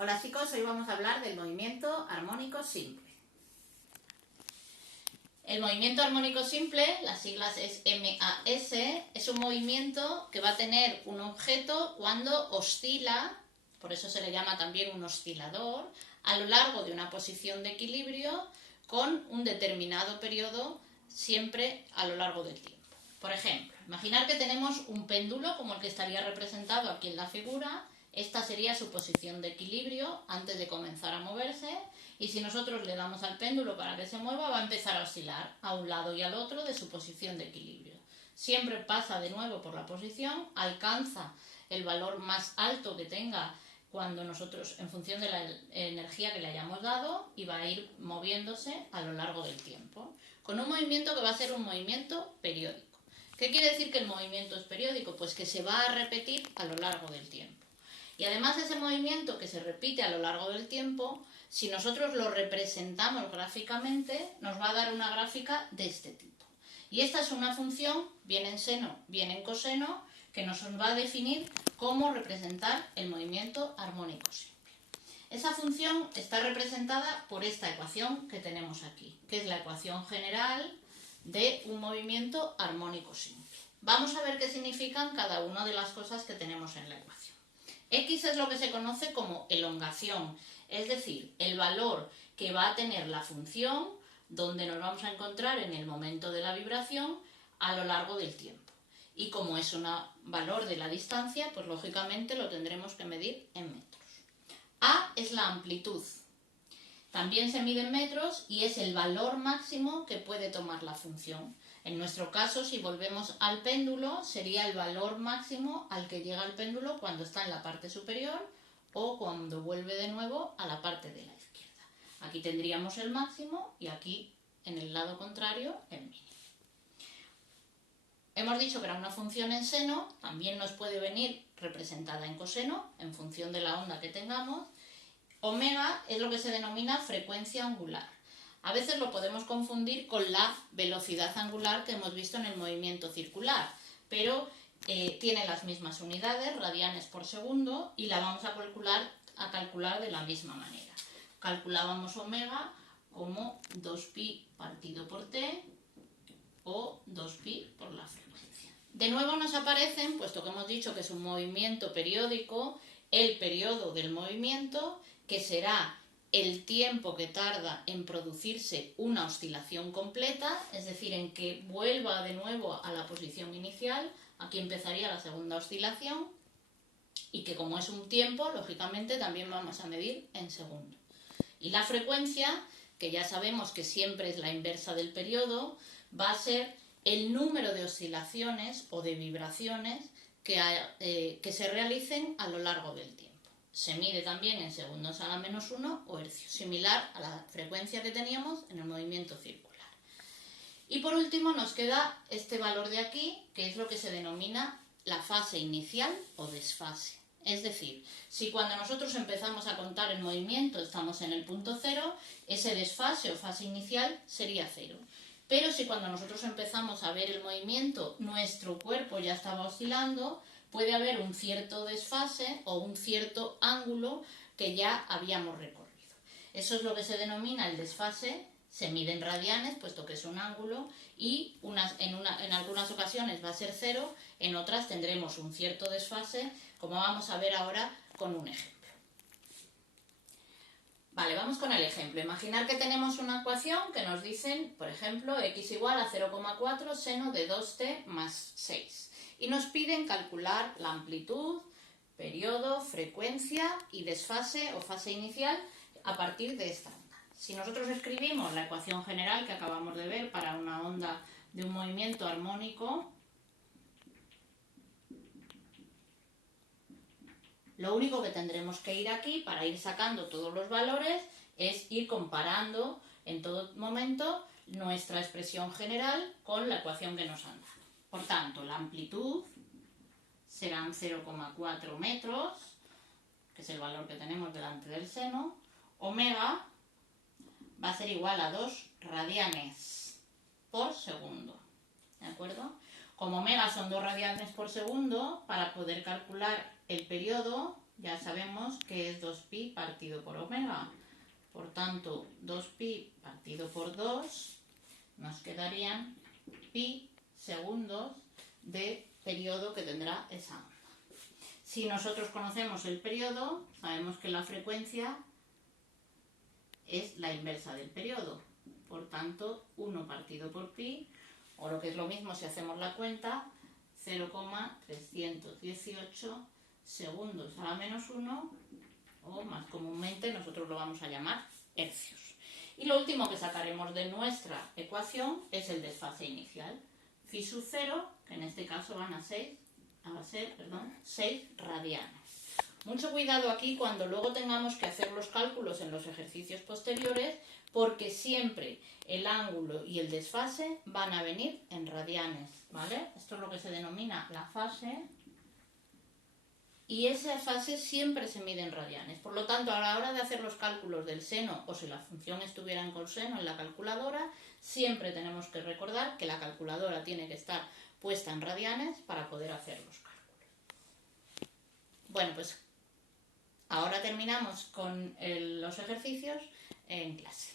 Hola chicos, hoy vamos a hablar del movimiento armónico simple. El movimiento armónico simple, las siglas es MAS, es un movimiento que va a tener un objeto cuando oscila, por eso se le llama también un oscilador, a lo largo de una posición de equilibrio con un determinado periodo siempre a lo largo del tiempo. Por ejemplo, imaginar que tenemos un péndulo como el que estaría representado aquí en la figura. Esta sería su posición de equilibrio antes de comenzar a moverse, y si nosotros le damos al péndulo para que se mueva, va a empezar a oscilar a un lado y al otro de su posición de equilibrio. Siempre pasa de nuevo por la posición, alcanza el valor más alto que tenga cuando nosotros, en función de la energía que le hayamos dado, y va a ir moviéndose a lo largo del tiempo, con un movimiento que va a ser un movimiento periódico. ¿Qué quiere decir que el movimiento es periódico? Pues que se va a repetir a lo largo del tiempo. Y además ese movimiento que se repite a lo largo del tiempo, si nosotros lo representamos gráficamente, nos va a dar una gráfica de este tipo. Y esta es una función, bien en seno, bien en coseno, que nos va a definir cómo representar el movimiento armónico simple. Esa función está representada por esta ecuación que tenemos aquí, que es la ecuación general de un movimiento armónico simple. Vamos a ver qué significan cada una de las cosas que tenemos en la ecuación. X es lo que se conoce como elongación, es decir, el valor que va a tener la función donde nos vamos a encontrar en el momento de la vibración a lo largo del tiempo. Y como es un valor de la distancia, pues lógicamente lo tendremos que medir en metros. A es la amplitud. También se mide en metros y es el valor máximo que puede tomar la función. En nuestro caso, si volvemos al péndulo, sería el valor máximo al que llega el péndulo cuando está en la parte superior o cuando vuelve de nuevo a la parte de la izquierda. Aquí tendríamos el máximo y aquí, en el lado contrario, el mínimo. Hemos dicho que era una función en seno, también nos puede venir representada en coseno, en función de la onda que tengamos. Omega es lo que se denomina frecuencia angular. A veces lo podemos confundir con la velocidad angular que hemos visto en el movimiento circular, pero tiene las mismas unidades, radianes por segundo, y la vamos a calcular de la misma manera. Calculábamos omega como 2pi partido por t o 2pi por la frecuencia. De nuevo nos aparecen, puesto que hemos dicho que es un movimiento periódico, el periodo del movimiento, que será el tiempo que tarda en producirse una oscilación completa, es decir, en que vuelva de nuevo a la posición inicial. Aquí empezaría la segunda oscilación, y que como es un tiempo, lógicamente también vamos a medir en segundos. Y la frecuencia, que ya sabemos que siempre es la inversa del periodo, va a ser el número de oscilaciones o de vibraciones que se realicen a lo largo del tiempo. Se mide también en segundos a la menos 1 o hercios, similar a la frecuencia que teníamos en el movimiento circular. Y por último nos queda este valor de aquí, que es lo que se denomina la fase inicial o desfase. Es decir, si cuando nosotros empezamos a contar el movimiento estamos en el punto cero, ese desfase o fase inicial sería 0. Pero si cuando nosotros empezamos a ver el movimiento nuestro cuerpo ya estaba oscilando, puede haber un cierto desfase o un cierto ángulo que ya habíamos recorrido. Eso es lo que se denomina el desfase. Se mide en radianes, puesto que es un ángulo, y en algunas ocasiones va a ser 0, en otras tendremos un cierto desfase, como vamos a ver ahora con un ejemplo. Vale, vamos con el ejemplo. Imaginar que tenemos una ecuación que nos dicen, por ejemplo, x igual a 0,4 seno de 2t más 6. Y nos piden calcular la amplitud, periodo, frecuencia y desfase o fase inicial a partir de esta onda. Si nosotros escribimos la ecuación general que acabamos de ver para una onda de un movimiento armónico, lo único que tendremos que ir aquí para ir sacando todos los valores es ir comparando en todo momento nuestra expresión general con la ecuación que nos han dado. Por tanto, la amplitud serán 0,4 metros, que es el valor que tenemos delante del seno. Omega va a ser igual a 2 radianes por segundo. ¿De acuerdo? Como omega son 2 radianes por segundo, para poder calcular el periodo ya sabemos que es 2pi partido por omega. Por tanto, 2pi partido por 2 nos quedarían pi segundos de periodo que tendrá esa onda. Si nosotros conocemos el periodo, sabemos que la frecuencia es la inversa del periodo. Por tanto, 1 partido por pi, o lo que es lo mismo si hacemos la cuenta, 0,318 segundos a la menos 1, o más comúnmente nosotros lo vamos a llamar hercios. Y lo último que sacaremos de nuestra ecuación es el desfase inicial. Phi sub 0, que en este caso van a ser 6 radianes. Mucho cuidado aquí cuando luego tengamos que hacer los cálculos en los ejercicios posteriores, porque siempre el ángulo y el desfase van a venir en radianes, ¿vale? Esto es lo que se denomina la fase, y esa fase siempre se mide en radianes. Por lo tanto, a la hora de hacer los cálculos del seno, o si la función estuviera en coseno en la calculadora, siempre tenemos que recordar que la calculadora tiene que estar puesta en radianes para poder hacer los cálculos. Bueno, pues ahora terminamos con los ejercicios en clase.